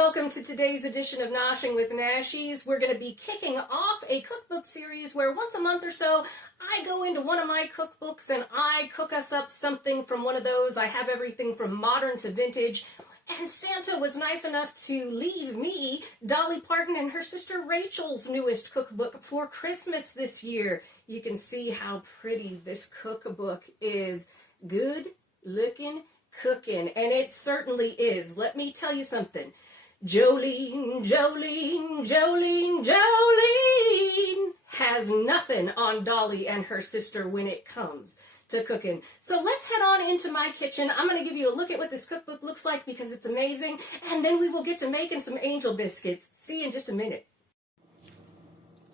welcome to today's edition of Noshing with Nashies. We're going to be kicking off a cookbook series where once a month or so, I go into one of my cookbooks and I cook us up something from one of those. I have everything from modern to vintage. And Santa was nice enough to leave me Dolly Parton and her sister Rachel's newest cookbook for Christmas this year. You can see how pretty this cookbook is. Good looking cooking, and it certainly is. Let me tell you something. Jolene, Jolene, Jolene, Jolene has nothing on Dolly and her sister when it comes to cooking. So let's head on into my kitchen. I'm going to give you a look at what this cookbook looks like because it's amazing, and then we will get to making some angel biscuits. See you in just a minute.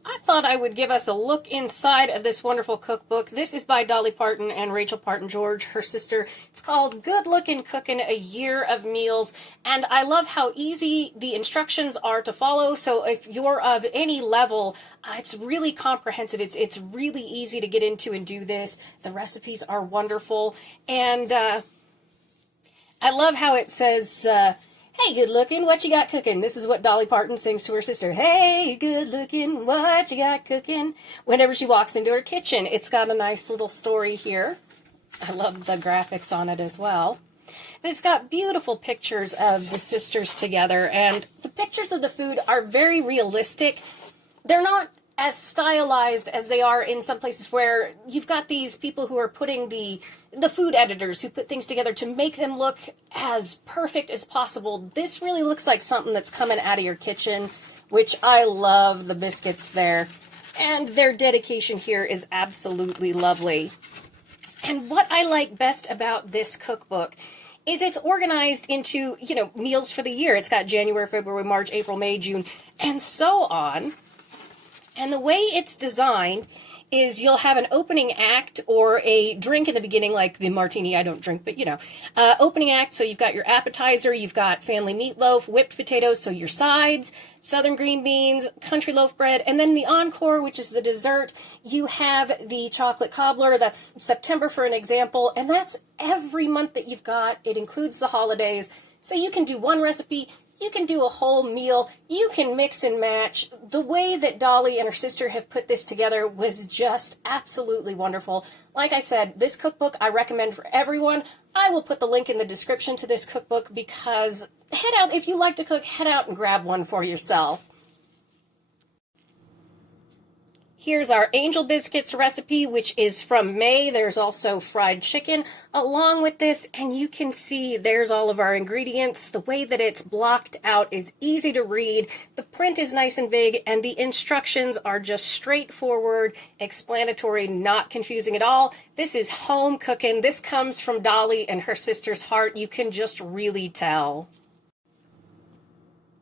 I thought I would give us a look inside of this wonderful cookbook. This is by Dolly Parton and Rachel Parton George, her sister. It's called Good Looking Cooking, A Year of Meals, and I love how easy the instructions are to follow. So if you're of any level, it's really comprehensive. It's really easy to get into and do this. The recipes are wonderful, and I love how it says, hey, good looking, what you got cooking? This is what Dolly Parton sings to her sister. Hey, good looking, what you got cooking? Whenever she walks into her kitchen. It's got a nice little story here. I love the graphics on it as well. And it's got beautiful pictures of the sisters together. And the pictures of the food are very realistic. They're not as stylized as they are in some places where you've got these people who are putting the food editors who put things together to make them look as perfect as possible. This really looks like something that's coming out of your kitchen, which I love the biscuits there. And their dedication here is absolutely lovely. And what I like best about this cookbook is it's organized into, meals for the year. It's got January, February, March, April, May, June, and so on. And the way it's designed is you'll have an opening act or a drink in the beginning, like the martini. I don't drink, but opening act. So you've got your appetizer, you've got family meatloaf, whipped potatoes, so your sides, southern green beans, country loaf bread, and then the encore, which is the dessert. You have the chocolate cobbler. That's September for an example, and that's every month that you've got. It includes the holidays, so you can do one recipe. You can do a whole meal. You can mix and match. The way that Dolly and her sister have put this together was just absolutely wonderful. Like I said, this cookbook I recommend for everyone. I will put the link in the description to this cookbook because head out, if you like to cook, head out and grab one for yourself. Here's our angel biscuits recipe, which is from May. There's also fried chicken along with this, and you can see there's all of our ingredients. The way that it's blocked out is easy to read. The print is nice and big, and the instructions are just straightforward, explanatory, not confusing at all. This is home cooking. This comes from Dolly and her sister's heart. You can just really tell.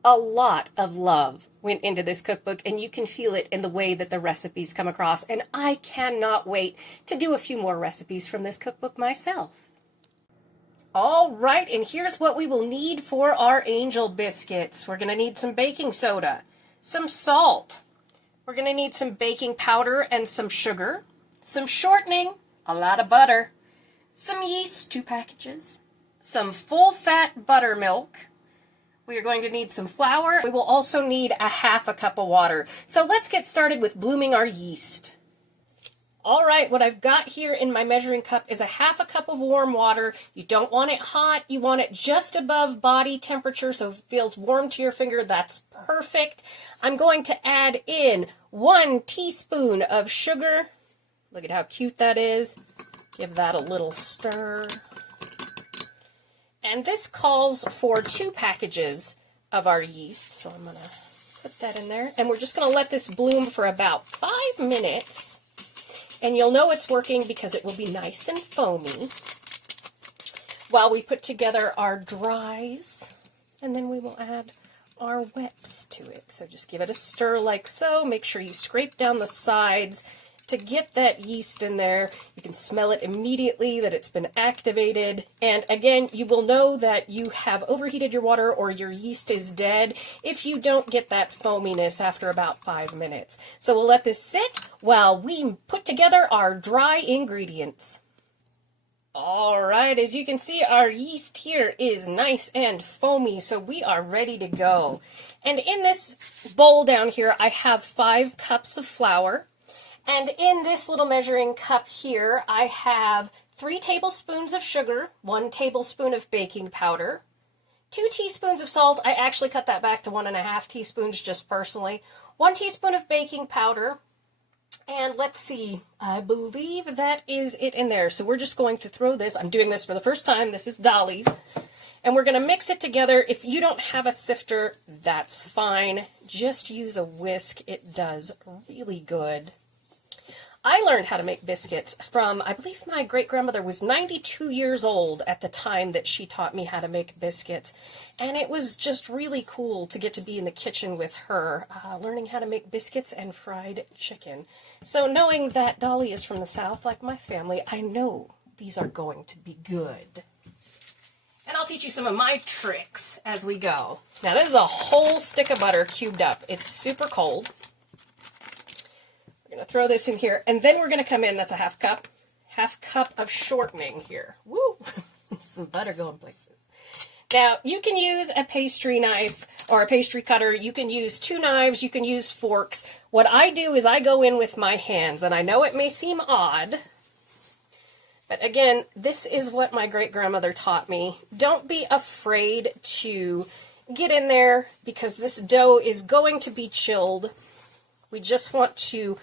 A lot of love went into this cookbook, and you can feel it in the way that the recipes come across, and I cannot wait to do a few more recipes from this cookbook myself. All right, and here's what we will need for our angel biscuits. We're going to need some baking soda, some salt, we're going to need some baking powder and some sugar, some shortening, a lot of butter, some yeast, 2 packages, some full-fat buttermilk. We are going to need some flour. We will also need a half a cup of water. So let's get started with blooming our yeast. All right, what I've got here in my measuring cup is a half a cup of warm water. You don't want it hot. You want it just above body temperature so it feels warm to your finger. That's perfect. I'm going to add in 1 teaspoon of sugar. Look at how cute that is. Give that a little stir. And this calls for 2 packages of our yeast, so I'm going to put that in there. And we're just going to let this bloom for about 5 minutes. And you'll know it's working because it will be nice and foamy while we put together our dries. And then we will add our wets to it. So just give it a stir like so. Make sure you scrape down the sides to get that yeast in there. You can smell it immediately that it's been activated. And again, you will know that you have overheated your water or your yeast is dead if you don't get that foaminess after about 5 minutes. So we'll let this sit while we put together our dry ingredients. All right, as you can see, our yeast here is nice and foamy, so we are ready to go. And in this bowl down here, I have 5 cups of flour. And in this little measuring cup here, I have 3 tablespoons of sugar, 1 tablespoon of baking powder, 2 teaspoons of salt. I actually cut that back to 1.5 teaspoons just personally. 1 teaspoon of baking powder. And let's see, I believe that is it in there. So we're just going to throw this. I'm doing this for the first time. This is Dolly's. And we're going to mix it together. If you don't have a sifter, that's fine. Just use a whisk. It does really good. I learned how to make biscuits from, I believe my great-grandmother was 92 years old at the time that she taught me how to make biscuits. And it was just really cool to get to be in the kitchen with her, learning how to make biscuits and fried chicken. So knowing that Dolly is from the South, like my family, I know these are going to be good. And I'll teach you some of my tricks as we go. Now this is a whole stick of butter cubed up. It's super cold. We're going to throw this in here, and then we're going to come in, that's a half cup of shortening here. Woo! Some butter going places. Now, you can use a pastry knife or a pastry cutter. You can use 2 knives. You can use forks. What I do is I go in with my hands, and I know it may seem odd, but again, this is what my great-grandmother taught me. Don't be afraid to get in there because this dough is going to be chilled. We just want to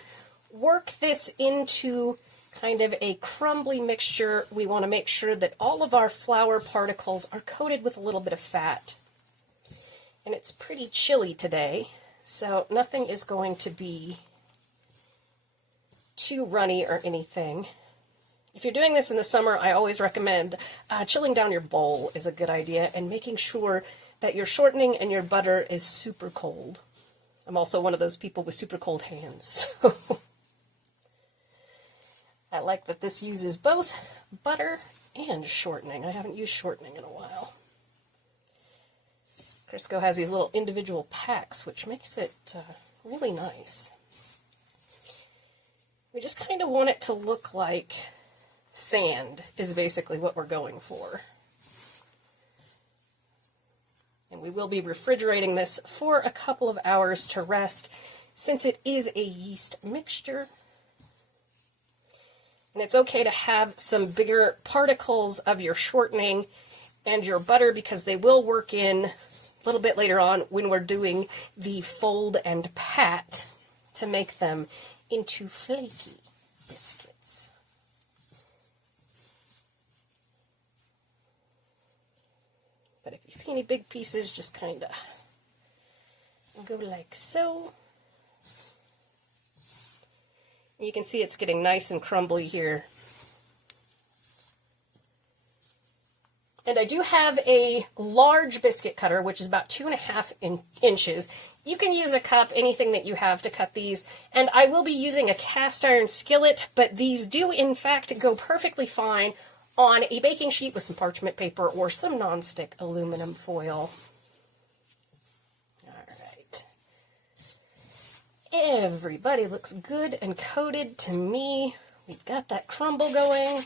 work this into kind of a crumbly mixture. We want to make sure that all of our flour particles are coated with a little bit of fat. And it's pretty chilly today, so nothing is going to be too runny or anything. If you're doing this in the summer, I always recommend chilling down your bowl is a good idea, and making sure that your shortening and your butter is super cold. I'm also one of those people with super cold hands, so I like that this uses both butter and shortening. I haven't used shortening in a while. Crisco has these little individual packs, which makes it really nice. We just kind of want it to look like sand is basically what we're going for. And we will be refrigerating this for a couple of hours to rest, since it is a yeast mixture. And it's okay to have some bigger particles of your shortening and your butter because they will work in a little bit later on when we're doing the fold and pat to make them into flaky biscuits. But if you see any big pieces, just kind of go like so. You can see it's getting nice and crumbly here. And I do have a large biscuit cutter, which is about 2.5 inches. You can use a cup, anything that you have to cut these. And I will be using a cast iron skillet, but these do in fact go perfectly fine on a baking sheet with some parchment paper or some nonstick aluminum foil. Everybody looks good and coated to me. We've got that crumble going.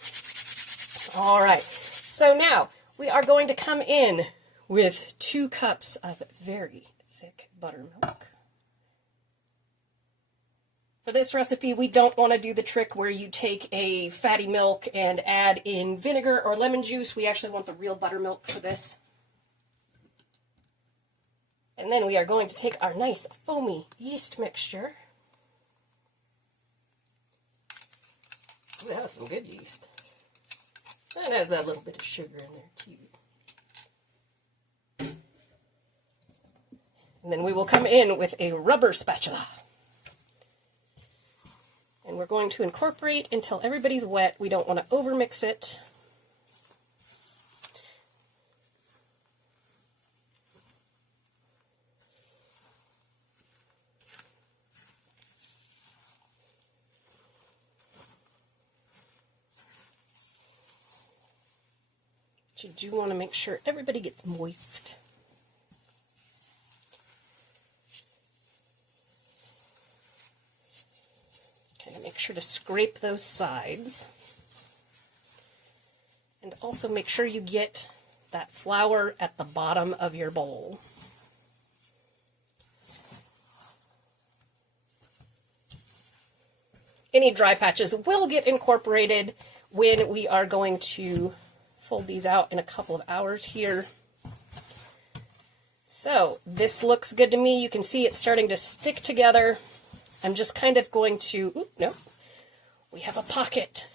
All right, so now we are going to come in with 2 cups of very thick buttermilk. For this recipe, we don't want to do the trick where you take a fatty milk and add in vinegar or lemon juice. We actually want the real buttermilk for this. And then we are going to take our nice foamy yeast mixture. Ooh, that was some good yeast. And it has that little bit of sugar in there too. And then we will come in with a rubber spatula. And we're going to incorporate until everybody's wet. We don't want to overmix it. You do want to make sure everybody gets moist. Kind of make sure to scrape those sides. And also make sure you get that flour at the bottom of your bowl. Any dry patches will get incorporated when we are going to fold these out in a couple of hours here. So this looks good to me. You can see it's starting to stick together. I'm just kind of going to, no, we have a pocket.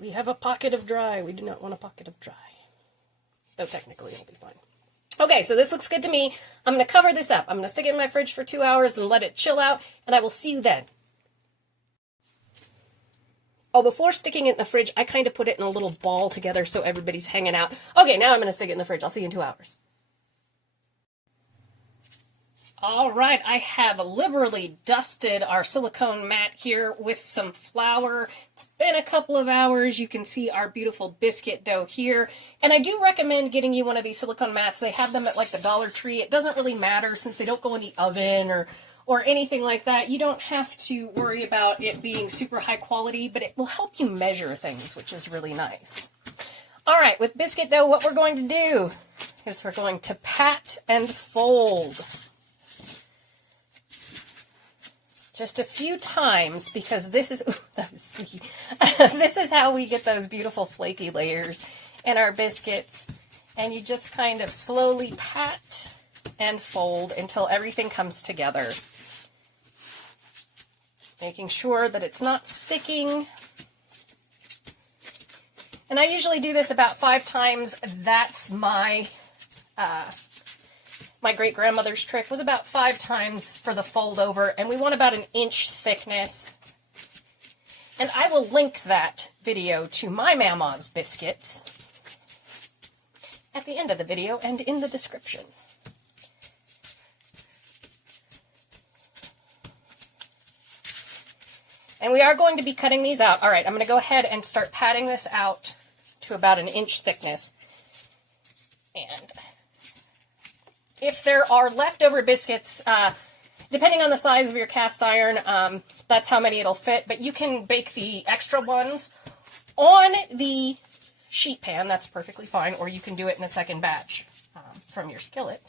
We have a pocket of dry. We do not want a pocket of dry. Though technically it'll be fine. Okay, so this looks good to me. I'm going to cover this up. I'm going to stick it in my fridge for 2 hours and let it chill out, and I will see you then. Oh, before sticking it in the fridge, I kind of put it in a little ball together so everybody's hanging out. Okay, now I'm going to stick it in the fridge. I'll see you in 2 hours. All right, I have liberally dusted our silicone mat here with some flour. It's been a couple of hours. You can see our beautiful biscuit dough here. And I do recommend getting you one of these silicone mats. They have them at like the Dollar Tree. It doesn't really matter since they don't go in the oven or anything like that. You don't have to worry about it being super high quality, but it will help you measure things, which is really nice. All right, with biscuit dough, what we're going to do is we're going to pat and fold. Just a few times, because this is, ooh, that was sneaky. This is how we get those beautiful flaky layers in our biscuits. And you just kind of slowly pat and fold until everything comes together. Making sure that it's not sticking. And I usually do this about 5 times. That's my great-grandmother's trick, was about 5 times for the fold over, and we want about 1 inch thickness. And I will link that video to my Mama's biscuits at the end of the video and in the description. And we are going to be cutting these out. All right, I'm going to go ahead and start patting this out to about 1 inch thickness. And if there are leftover biscuits, depending on the size of your cast iron, that's how many it'll fit. But you can bake the extra ones on the sheet pan. That's perfectly fine. Or you can do it in a second batch from your skillet.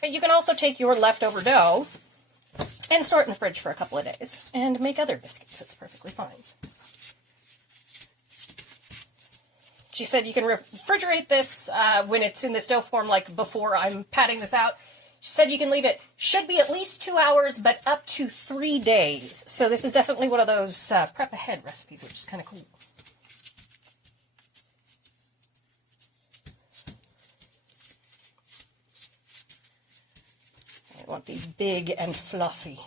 But you can also take your leftover dough and store it in the fridge for a couple of days and make other biscuits. It's perfectly fine. She said you can refrigerate this when it's in this dough form, like before I'm patting this out. She said you can leave it, should be at least 2 hours, but up to 3 days. So this is definitely one of those prep ahead recipes, which is kind of cool. I want these big and fluffy.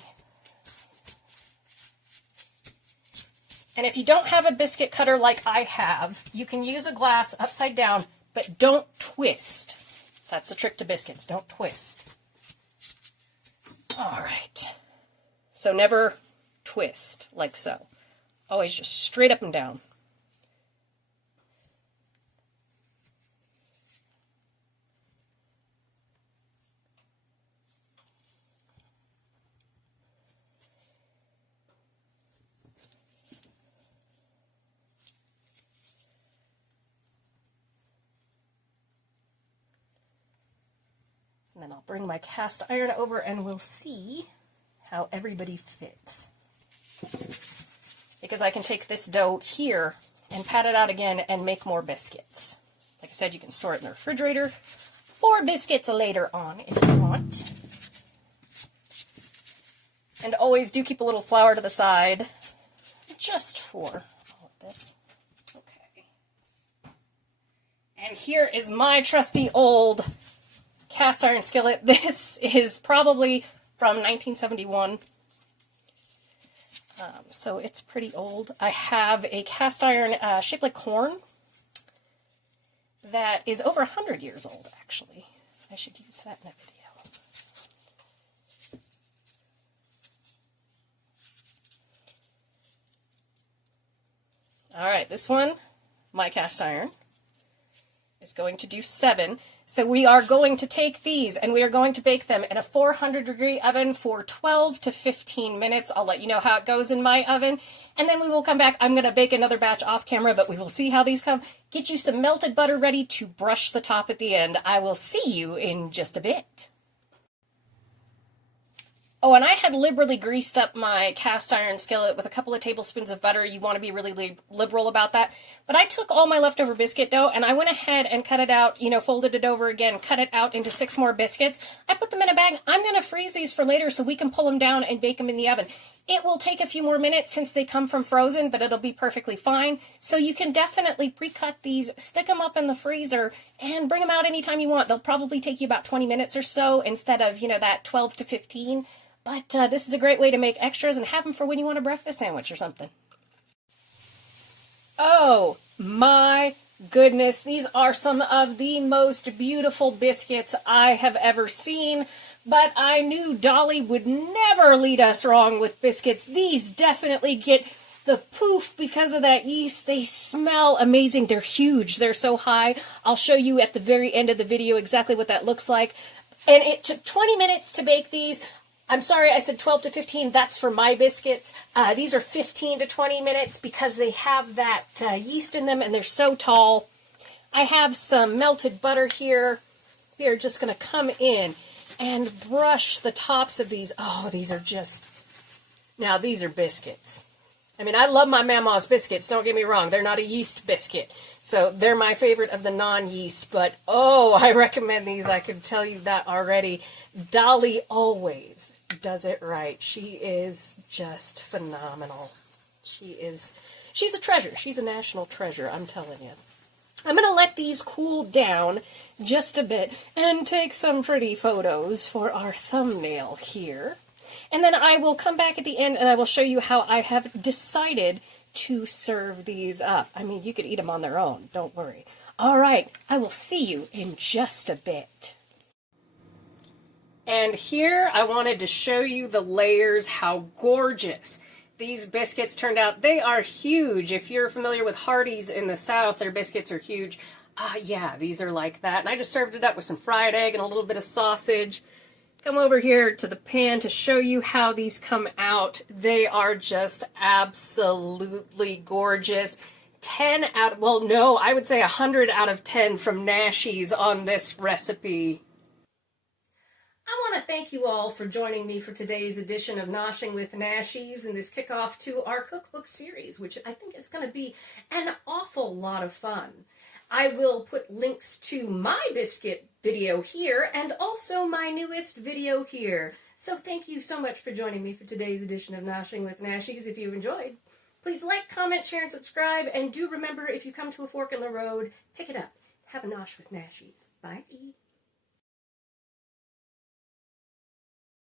And if you don't have a biscuit cutter like I have, you can use a glass upside down, but don't twist. That's the trick to biscuits, don't twist. All right. So never twist, like so. Always just straight up and down. And then I'll bring my cast iron over and we'll see how everybody fits. Because I can take this dough here and pat it out again and make more biscuits. Like I said, you can store it in the refrigerator for biscuits later on if you want. And always do keep a little flour to the side just for all of this. Okay. And here is my trusty old cast iron skillet. This is probably from 1971. So it's pretty old. I have a cast iron shaped like corn that is over 100 years old, actually. I should use that in a video. All right, this one, my cast iron, is going to do 7. So we are going to take these and we are going to bake them in a 400-degree oven for 12 to 15 minutes. I'll let you know how it goes in my oven. And then we will come back. I'm going to bake another batch off camera, but we will see how these come. Get you some melted butter ready to brush the top at the end. I will see you in just a bit. Oh, and I had liberally greased up my cast iron skillet with a couple of tablespoons of butter. You want to be really liberal about that. But I took all my leftover biscuit dough and I went ahead and cut it out, folded it over again, cut it out into 6 more biscuits. I put them in a bag. I'm going to freeze these for later so we can pull them down and bake them in the oven. It will take a few more minutes since they come from frozen, but it'll be perfectly fine. So you can definitely pre-cut these, stick them up in the freezer, and bring them out anytime you want. They'll probably take you about 20 minutes or so instead of, that 12 to 15. But this is a great way to make extras and have them for when you want a breakfast sandwich or something. Oh my goodness, these are some of the most beautiful biscuits I have ever seen. But I knew Dolly would never lead us wrong with biscuits. These definitely get the poof because of that yeast. They smell amazing. They're huge. They're so high. I'll show you at the very end of the video exactly what that looks like. And it took 20 minutes to bake these. I'm sorry, I said 12 to 15. That's for my biscuits. These are 15 to 20 minutes because they have that yeast in them and they're so tall. I have some melted butter here. We are just going to come in and brush the tops of these. Oh, these are just... Now, these are biscuits. I mean, I love my Mama's biscuits. Don't get me wrong. They're not a yeast biscuit. So they're my favorite of the non-yeast. But, oh, I recommend these. I can tell you that already. Dolly always does it right. She is just phenomenal. She's a treasure. She's a national treasure, I'm telling you. I'm going to let these cool down just a bit and take some pretty photos for our thumbnail here. And then I will come back at the end and I will show you how I have decided to serve these up. I mean, you could eat them on their own. Don't worry. All right. I will see you in just a bit. And here I wanted to show you the layers, how gorgeous these biscuits turned out. They are huge. If you're familiar with Hardee's in the South, their biscuits are huge. Yeah, these are like that. And I just served it up with some fried egg and a little bit of sausage. Come over here to the pan to show you how these come out. They are just absolutely gorgeous. 10 out, well, no, I would say 100 out of 10 from Nashi's on this recipe. I want to thank you all for joining me for today's edition of Noshing with Nashi's and this kickoff to our cookbook series, which I think is going to be an awful lot of fun. I will put links to my biscuit video here and also my newest video here. So thank you so much for joining me for today's edition of Noshing with Nashi's. If you've enjoyed, please like, comment, share, and subscribe. And do remember, if you come to a fork in the road, pick it up. Have a nosh with Nashi's. Bye.